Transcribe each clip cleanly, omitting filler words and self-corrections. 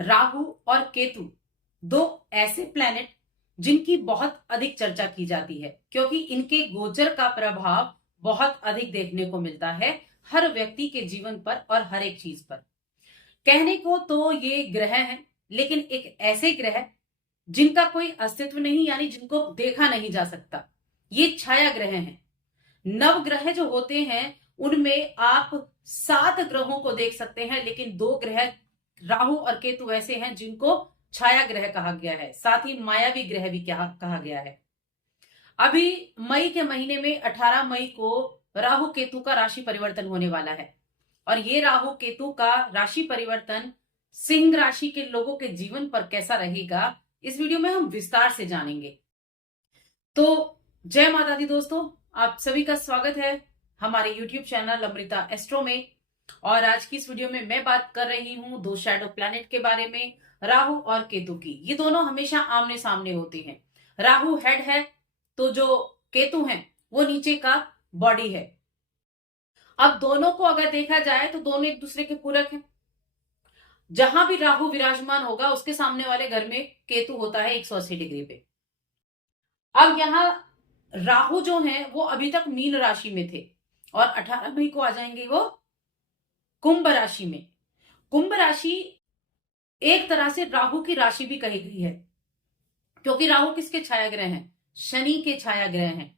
राहु और केतु दो ऐसे प्लैनेट जिनकी बहुत अधिक चर्चा की जाती है क्योंकि इनके गोचर का प्रभाव बहुत अधिक देखने को मिलता है हर व्यक्ति के जीवन पर और हर एक चीज पर। कहने को तो ये ग्रह हैं, लेकिन एक ऐसे ग्रह जिनका कोई अस्तित्व नहीं, यानी जिनको देखा नहीं जा सकता, ये छाया ग्रह हैं। नव ग्रह जो होते हैं उनमें आप 7 ग्रहों को देख सकते हैं, लेकिन 2 ग्रह राहु और केतु ऐसे हैं जिनको छाया ग्रह कहा गया है, साथ ही मायावी ग्रह भी क्या कहा गया है। अभी मई के महीने में 18 मई को राहु केतु का राशि परिवर्तन होने वाला है और ये राहु केतु का राशि परिवर्तन सिंह राशि के लोगों के जीवन पर कैसा रहेगा, इस वीडियो में हम विस्तार से जानेंगे। तो जय माता दी दोस्तों, आप सभी का स्वागत है हमारे YouTube चैनल अमृता एस्ट्रो में। और आज की इस वीडियो में मैं बात कर रही हूं 2 शैडो प्लैनेट के बारे में, राहु और केतु की। ये दोनों हमेशा आमने सामने होते हैं। राहु हेड है तो जो केतु हैं वो नीचे का बॉडी है। अब दोनों को अगर देखा जाए तो दोनों एक दूसरे के पूरक हैं। जहां भी राहु विराजमान होगा उसके सामने वाले घर में केतु होता है 180 डिग्री पे। अब यहाँ राहु जो है वो अभी तक मीन राशि में थे और 18 मई को आ जाएंगे वो कुंभ राशि में। कुंभ राशि एक तरह से राहु की राशि भी कही गई है क्योंकि राहु किसके छाया ग्रह हैं? शनि के छाया ग्रह हैं।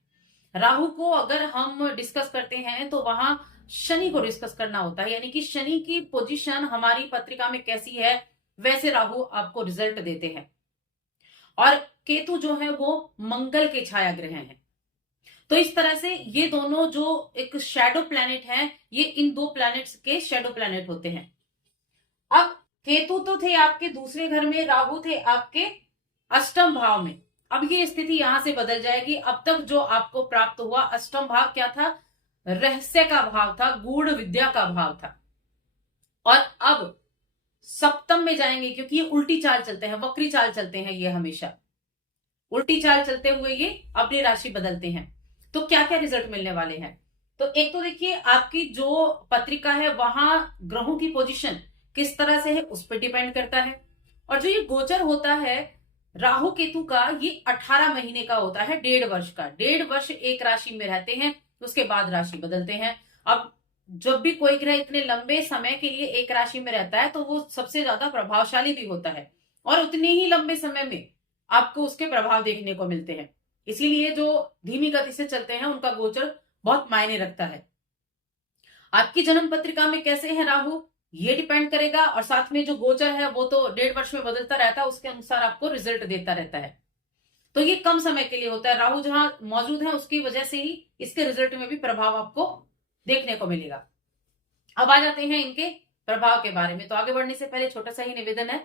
राहु को अगर हम डिस्कस करते हैं तो वहां शनि को डिस्कस करना होता है, यानी कि शनि की पोजीशन हमारी पत्रिका में कैसी है वैसे राहु आपको रिजल्ट देते हैं। और केतु जो है वो मंगल के छाया ग्रह हैं। तो इस तरह से ये दोनों जो एक शैडो प्लैनेट हैं, ये इन 2 प्लैनेट्स के शैडो प्लैनेट होते हैं। अब केतु तो थे आपके दूसरे घर में, राहु थे आपके अष्टम भाव में। अब ये स्थिति यहां से बदल जाएगी। अब तक जो आपको प्राप्त हुआ अष्टम भाव क्या था? रहस्य का भाव था, गूढ़ विद्या का भाव था। और अब सप्तम में जाएंगे क्योंकि ये उल्टी चाल चलते हैं, वक्री चाल चलते हैं, ये हमेशा उल्टी चाल चलते हुए ये अपनी राशि बदलते हैं। तो क्या क्या रिजल्ट मिलने वाले हैं? तो एक तो देखिए आपकी जो पत्रिका है वहां ग्रहों की पोजीशन किस तरह से है उस पर डिपेंड करता है। और जो ये गोचर होता है राहु केतु का, ये 18 महीने का होता है, 1.5 वर्ष का। 1.5 वर्ष एक राशि में रहते हैं, उसके बाद राशि बदलते हैं। अब जब भी कोई ग्रह इतने लंबे समय के लिए एक राशि में रहता है तो वो सबसे ज्यादा प्रभावशाली भी होता है और उतने ही लंबे समय में आपको उसके प्रभाव देखने को मिलते हैं। इसीलिए जो धीमी गति से चलते हैं उनका गोचर बहुत मायने रखता है। आपकी जन्म पत्रिका में कैसे है राहु ये डिपेंड करेगा, और साथ में जो गोचर है वो तो 1.5 वर्ष में बदलता रहता है, उसके अनुसार आपको रिजल्ट देता रहता है। तो ये कम समय के लिए होता है। राहु जहां मौजूद है उसकी वजह से ही इसके रिजल्ट में भी प्रभाव आपको देखने को मिलेगा। अब आ जाते हैं इनके प्रभाव के बारे में। तो आगे बढ़ने से पहले छोटा सा ही निवेदन है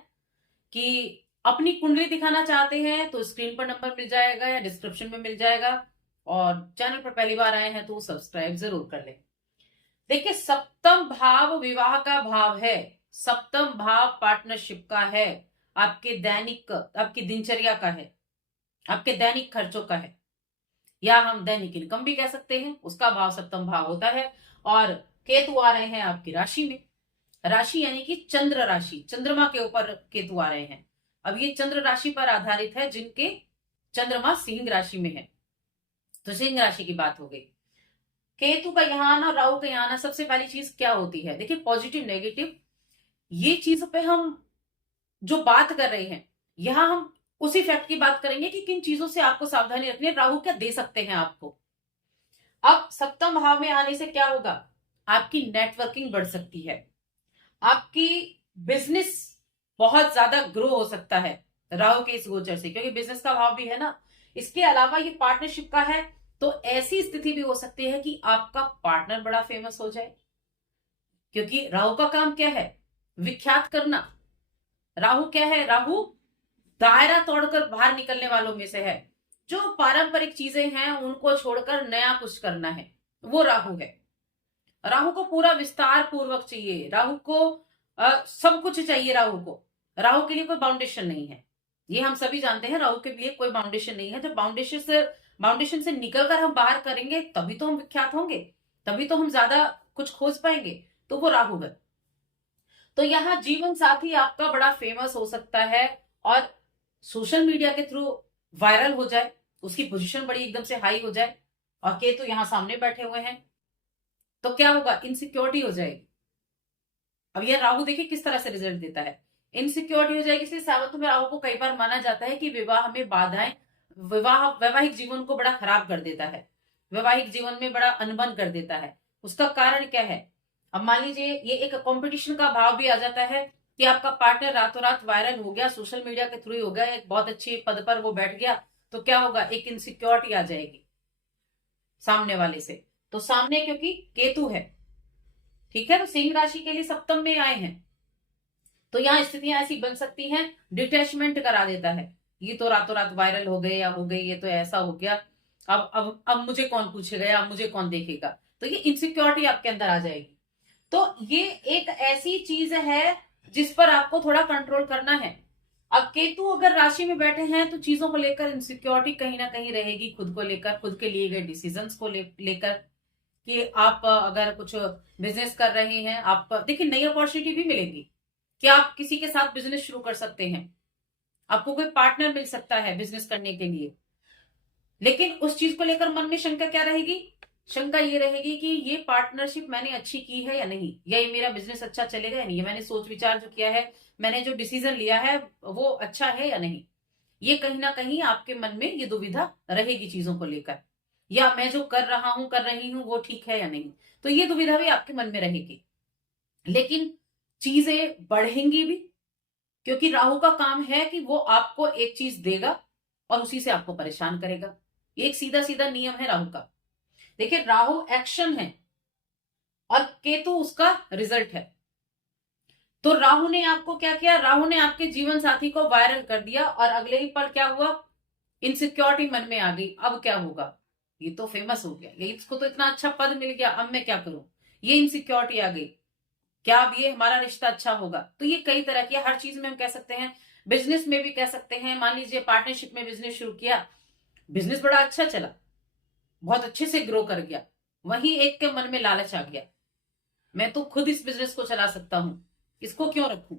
कि अपनी कुंडली दिखाना चाहते हैं तो स्क्रीन पर नंबर मिल जाएगा या डिस्क्रिप्शन में मिल जाएगा, और चैनल पर पहली बार आए हैं तो सब्सक्राइब जरूर कर लें। देखिए सप्तम भाव विवाह का भाव है, सप्तम भाव पार्टनरशिप का है, आपके दैनिक, आपकी दिनचर्या का है, आपके दैनिक खर्चों का है, या हम दैनिक इनकम भी कह सकते हैं, उसका भाव सप्तम भाव होता है। और केतु आ रहे हैं आपकी राशि में। राशि यानी कि चंद्र राशि, चंद्रमा के ऊपर केतु आ रहे हैं। अब ये चंद्र राशि पर आधारित है जिनके चंद्रमा सिंह राशि में है। तो सिंह राशि की बात हो गई। केतु का यहाँ आना, राहु का यहाँ आना, सबसे पहली चीज क्या होती है? देखिए पॉजिटिव नेगेटिव ये चीजों पे हम जो बात कर रहे हैं, यहां हम उसी फैक्ट की बात करेंगे कि किन चीजों से आपको सावधानी रखनी है, राहु क्या दे सकते हैं आपको। अब सप्तम भाव में आने से क्या होगा? आपकी नेटवर्किंग बढ़ सकती है, आपकी बिजनेस बहुत ज्यादा ग्रो हो सकता है राहु के इस गोचर से, क्योंकि बिजनेस का भाव भी है ना। इसके अलावा ये पार्टनरशिप का है, तो ऐसी स्थिति भी हो सकती है कि आपका पार्टनर बड़ा फेमस हो जाए, क्योंकि राहु का काम क्या है? विख्यात करना। राहु क्या है? राहु दायरा तोड़कर बाहर निकलने वालों में से है। जो पारंपरिक चीजें हैं उनको छोड़कर नया कुछ करना है, वो राहु है। राहु को पूरा विस्तार पूर्वक चाहिए, राहु को सब कुछ चाहिए। राहु के लिए कोई बाउंडेशन नहीं है, ये हम सभी जानते हैं। राहु के लिए कोई बाउंडेशन नहीं है। जब बाउंडेशन से निकलकर हम बाहर करेंगे तभी तो हम विख्यात होंगे, तभी तो हम ज्यादा कुछ खोज पाएंगे। तो वो राहु है। तो यहाँ जीवन साथी आपका बड़ा फेमस हो सकता है और सोशल मीडिया के थ्रू वायरल हो जाए, उसकी पोजीशन बड़ी एकदम से हाई हो जाए, और केतु यहाँ सामने बैठे हुए हैं, तो क्या होगा, इनसिक्योरिटी हो जाएगी। अब यह राहु देखिए किस तरह से रिजल्ट देता है, इनसिक्योरिटी हो जाएगी। इसलिए सावंत में राहु को कई बार माना जाता है कि विवाह में बाधाएं वैवाहिक जीवन को बड़ा खराब कर देता है, वैवाहिक जीवन में बड़ा अनबन कर देता है। उसका कारण क्या है, अब मान लीजिए ये एक कंपटीशन का भाव भी आ जाता है कि आपका पार्टनर रातों रात वायरल हो गया, सोशल मीडिया के थ्रू ही हो गया, एक बहुत अच्छे पद पर वो बैठ गया, तो क्या होगा, एक इनसिक्योरिटी आ जाएगी सामने वाले से। तो सामने क्योंकि केतु है, ठीक है, तो सिंह राशि के लिए सप्तम में आए हैं, तो यहाँ स्थितियां ऐसी बन सकती हैं, डिटैचमेंट करा देता है, ये तो रातों रात वायरल हो गए या हो गई, ये तो ऐसा हो गया, अब मुझे कौन पूछेगा या मुझे कौन देखेगा, तो ये इनसिक्योरिटी आपके अंदर आ जाएगी। तो ये एक ऐसी चीज है जिस पर आपको थोड़ा कंट्रोल करना है। अब केतु अगर राशि में बैठे हैं तो चीजों को लेकर इनसिक्योरिटी कहीं ना कहीं रहेगी, खुद को लेकर, खुद के लिए गए डिसीजंस को लेकर, कि आप अगर कुछ बिजनेस कर रहे हैं, आप देखिए नई अपॉर्चुनिटी भी मिलेगी कि आप किसी के साथ बिजनेस शुरू कर सकते हैं, आपको कोई पार्टनर मिल सकता है बिजनेस करने के लिए, लेकिन उस चीज को लेकर मन में शंका क्या रहेगी, शंका ये रहेगी कि ये पार्टनरशिप मैंने अच्छी की है या नहीं, या ये मेरा बिजनेस अच्छा चलेगा या नहीं, ये मैंने सोच विचार जो किया है, मैंने जो डिसीजन लिया है वो अच्छा है या नहीं। ये कहीं ना कहीं आपके मन में ये दुविधा रहेगी चीजों को लेकर, या मैं जो कर रहा हूं कर रही हूं वो ठीक है या नहीं, तो ये दुविधा भी आपके मन में रहेगी। लेकिन चीजें बढ़ेंगी भी, क्योंकि राहु का काम है कि वो आपको एक चीज देगा और उसी से आपको परेशान करेगा। ये एक सीधा सीधा नियम है राहु का। देखिए राहु एक्शन है और केतु उसका रिजल्ट है। तो राहु ने आपको क्या किया, राहु ने आपके जीवन साथी को वायरल कर दिया और अगले ही पल क्या हुआ, इनसिक्योरिटी मन में आ गई। अब क्या होगा, ये तो फेमस हो गया, ये इसको तो इतना अच्छा पद मिल गया, अब मैं क्या करूं, ये इनसिक्योरिटी आ गई, क्या अब ये हमारा रिश्ता अच्छा होगा। तो ये कई तरह की हर चीज में हम कह सकते हैं, बिजनेस में भी कह सकते हैं। मान लीजिए पार्टनरशिप में बिजनेस शुरू किया, बिजनेस बड़ा अच्छा चला, बहुत अच्छे से ग्रो कर गया, वहीं एक के मन में लालच आ गया, मैं तो खुद इस बिजनेस को चला सकता हूं, इसको क्यों रखूं,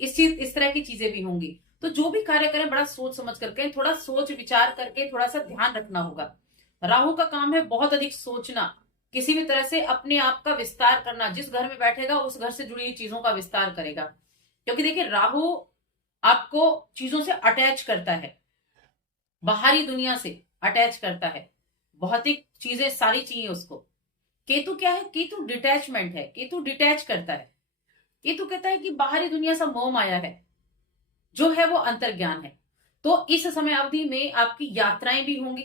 इस तरह की चीजें भी होंगी। तो जो भी कार्य करें बड़ा सोच समझ करके, थोड़ा सोच विचार करके, थोड़ा सा ध्यान रखना होगा। राहु का काम है बहुत अधिक सोचना, किसी भी तरह से अपने आप का विस्तार करना, जिस घर में बैठेगा उस घर से जुड़ी हुई चीजों का विस्तार करेगा। क्योंकि देखिए राहु आपको चीजों से अटैच करता है, बाहरी दुनिया से अटैच करता है, भौतिक चीजें सारी चाहिए उसको। केतु क्या है, केतु डिटैचमेंट है, केतु डिटैच करता है। केतु कहता है कि बाहरी दुनिया सब मोह माया है, जो है वो अंतर्ज्ञान है। तो इस समय अवधि में आपकी यात्राएं भी होंगी,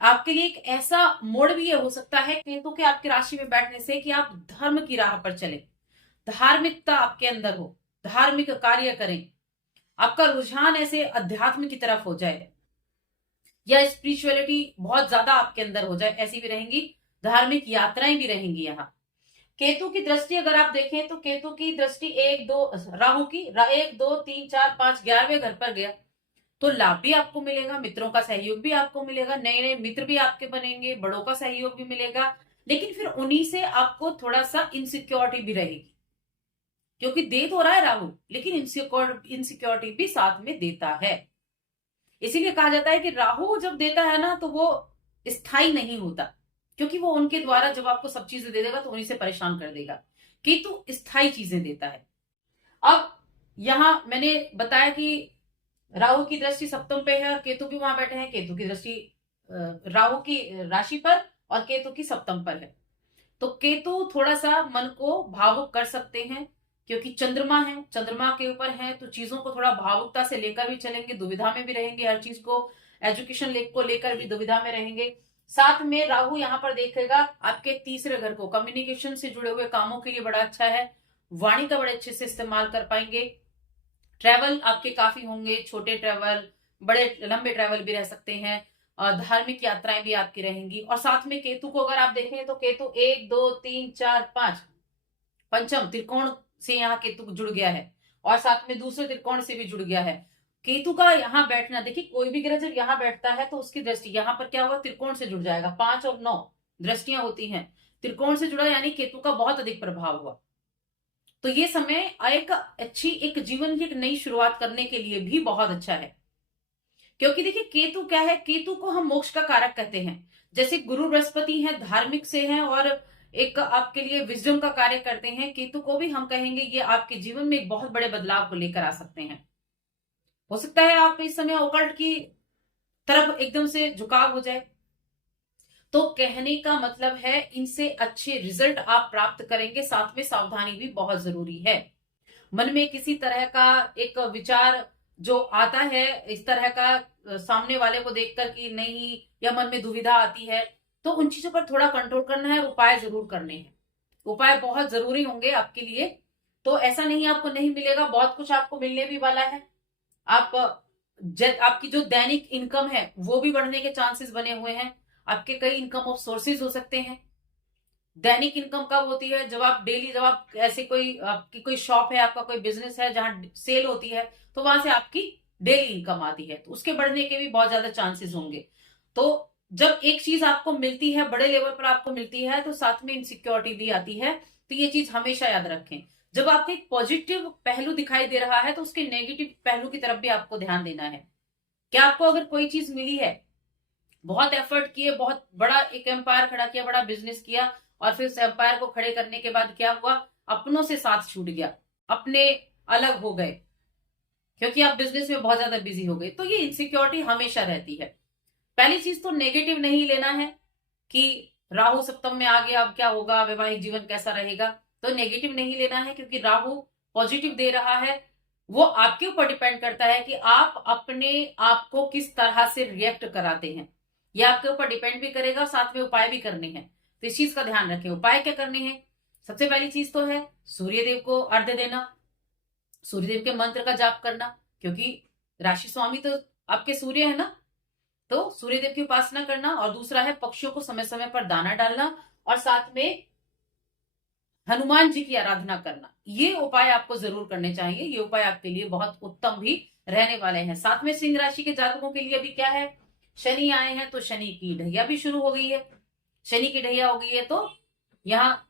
आपके लिए एक ऐसा मोड़ भी ये हो सकता है केतु के आपकी राशि में बैठने से कि आप धर्म की राह पर चले, धार्मिकता आपके अंदर हो, धार्मिक कार्य करें, आपका रुझान ऐसे अध्यात्म की तरफ हो जाए, या स्पिरिचुअलिटी बहुत ज्यादा आपके अंदर हो जाए, ऐसी भी रहेंगी, धार्मिक यात्राएं भी रहेंगी। यहाँ केतु की दृष्टि अगर आप देखें तो केतु की दृष्टि एक दो, राहु की 1 2 3 4 5 11वें घर पर गया, तो लाभ भी आपको मिलेगा, मित्रों का सहयोग भी आपको मिलेगा, नए नए मित्र भी आपके बनेंगे, बड़ों का सहयोग भी मिलेगा। लेकिन फिर उन्हीं से आपको थोड़ा सा इनसिक्योरिटी भी रहेगी, क्योंकि दे तो रहा है राहु, लेकिन इनसिक्योरिटी भी साथ में देता है। इसीलिए कहा जाता है कि राहु जब देता है ना तो वो स्थायी नहीं होता, क्योंकि वो उनके द्वारा जब आपको सब चीजें दे देगा तो उन्हीं से परेशान कर देगा। केतु स्थायी चीजें देता है। अब यहां मैंने बताया कि राहु की दृष्टि सप्तम पे है और केतु भी वहां बैठे हैं, केतु की दृष्टि राहु की राशि पर और केतु की सप्तम पर है। तो केतु थोड़ा सा मन को भावुक कर सकते हैं, क्योंकि चंद्रमा है, चंद्रमा के ऊपर है, तो चीजों को थोड़ा भावुकता से लेकर भी चलेंगे, दुविधा में भी रहेंगे, हर चीज को एजुकेशन को लेकर भी दुविधा में रहेंगे। साथ में राहु यहाँ पर देखेगा आपके तीसरे घर को, कम्युनिकेशन से जुड़े हुए कामों के लिए बड़ा अच्छा है, वाणी का बड़े अच्छे से इस्तेमाल कर पाएंगे, ट्रैवल आपके काफी होंगे, छोटे ट्रैवल, बड़े लंबे ट्रैवल भी रह सकते हैं, और धार्मिक यात्राएं भी आपकी रहेंगी। और साथ में केतु को अगर आप देखें तो केतु 1 2 3 4 5 पंचम त्रिकोण से यहाँ केतु जुड़ गया है, और साथ में दूसरे त्रिकोण से भी जुड़ गया है। केतु का यहाँ बैठना, देखिए कोई भी ग्रह जब यहाँ बैठता है तो उसकी दृष्टि यहाँ पर क्या हुआ, त्रिकोण से जुड़ जाएगा। 5 और 9 दृष्टियां होती हैं, त्रिकोण से जुड़ा यानी केतु का बहुत अधिक प्रभाव हुआ। तो ये समय एक जीवन की एक नई शुरुआत करने के लिए भी बहुत अच्छा है। क्योंकि देखिए केतु क्या है, केतु को हम मोक्ष का कारक कहते हैं। जैसे गुरु बृहस्पति हैं, धार्मिक से हैं और एक आपके लिए विजडम का कार्य करते हैं, केतु को भी हम कहेंगे ये आपके जीवन में एक बहुत बड़े बदलाव को लेकर आ सकते हैं। हो सकता है आप इस समय ओकल्ट की तरफ एकदम से झुकाव हो जाए, तो कहने का मतलब है इनसे अच्छे रिजल्ट आप प्राप्त करेंगे। साथ में सावधानी भी बहुत जरूरी है। मन में किसी तरह का एक विचार जो आता है इस तरह का सामने वाले को देखकर कि नहीं, या मन में दुविधा आती है, तो उन चीजों पर थोड़ा कंट्रोल करना है, उपाय जरूर करने हैं। उपाय बहुत जरूरी होंगे आपके लिए। तो ऐसा नहीं आपको नहीं मिलेगा, बहुत कुछ आपको मिलने भी वाला है। आपकी जो दैनिक इनकम है वो भी बढ़ने के चांसेस बने हुए हैं। आपके कई इनकम ऑफ सोर्सेज हो सकते हैं। दैनिक इनकम कब होती है, जब आप डेली, जब आप ऐसे कोई आपकी कोई शॉप है, आपका कोई बिजनेस है जहां सेल होती है, तो वहां से आपकी डेली इनकम आती है, तो उसके बढ़ने के भी बहुत ज्यादा चांसेस होंगे। तो जब एक चीज आपको मिलती है, बड़े लेवल पर आपको मिलती है, तो साथ में इनसिक्योरिटी भी आती है। तो ये चीज हमेशा याद रखें। जब आपको एक पॉजिटिव पहलू दिखाई दे रहा है, तो उसके नेगेटिव पहलू की तरफ भी आपको ध्यान देना है। क्या आपको अगर कोई चीज मिली है, बहुत एफर्ट किए, बहुत बड़ा एक एम्पायर खड़ा किया, बड़ा बिजनेस किया, और फिर उस एम्पायर को खड़े करने के बाद क्या हुआ, अपनों से साथ छूट गया, अपने अलग हो गए, क्योंकि आप बिजनेस में बहुत ज्यादा बिजी हो गए, तो ये इनसिक्योरिटी हमेशा रहती है। पहली चीज तो नेगेटिव नहीं लेना है कि राहु सप्तम में आ गया, अब क्या होगा, वैवाहिक जीवन कैसा रहेगा, तो नेगेटिव नहीं लेना है, क्योंकि राहु पॉजिटिव दे रहा है। वो आपके ऊपर डिपेंड करता है कि आप अपने आप को किस तरह से रिएक्ट कराते हैं। ये आपके ऊपर डिपेंड भी करेगा, साथ में उपाय भी करने हैं। तो इस चीज का ध्यान रखें। उपाय क्या करने हैं? सबसे पहली चीज तो है सूर्यदेव को अर्घ्य देना, सूर्यदेव के मंत्र का जाप करना, क्योंकि राशि स्वामी तो आपके सूर्य है ना, तो सूर्यदेव की उपासना करना। और दूसरा है पक्षियों को समय समय पर दाना डालना, और साथ में हनुमान जी की आराधना करना। ये उपाय आपको जरूर करने चाहिए। ये उपाय आपके लिए बहुत उत्तम भी रहने वाले हैं। साथ में सिंह राशि के जातकों के लिए भी क्या है, शनि आए हैं, तो शनि की ढैया भी शुरू हो गई है। शनि की ढैया हो गई है, तो यहाँ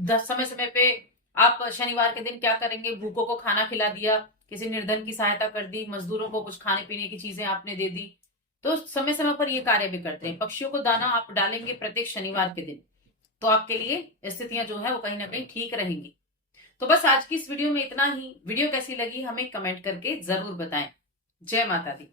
समय समय पे आप शनिवार के दिन क्या करेंगे, भूखों को खाना खिला दिया, किसी निर्धन की सहायता कर दी, मजदूरों को कुछ खाने पीने की चीजें आपने दे दी, तो समय समय पर ये कार्य भी करते हैं। पक्षियों को दाना आप डालेंगे प्रत्येक शनिवार के दिन, तो आपके लिए स्थितियां जो है वो कहीं ना कहीं ठीक रहेंगी। तो बस आज की इस वीडियो में इतना ही। वीडियो कैसी लगी हमें कमेंट करके जरूर बताएं। जय माता दी।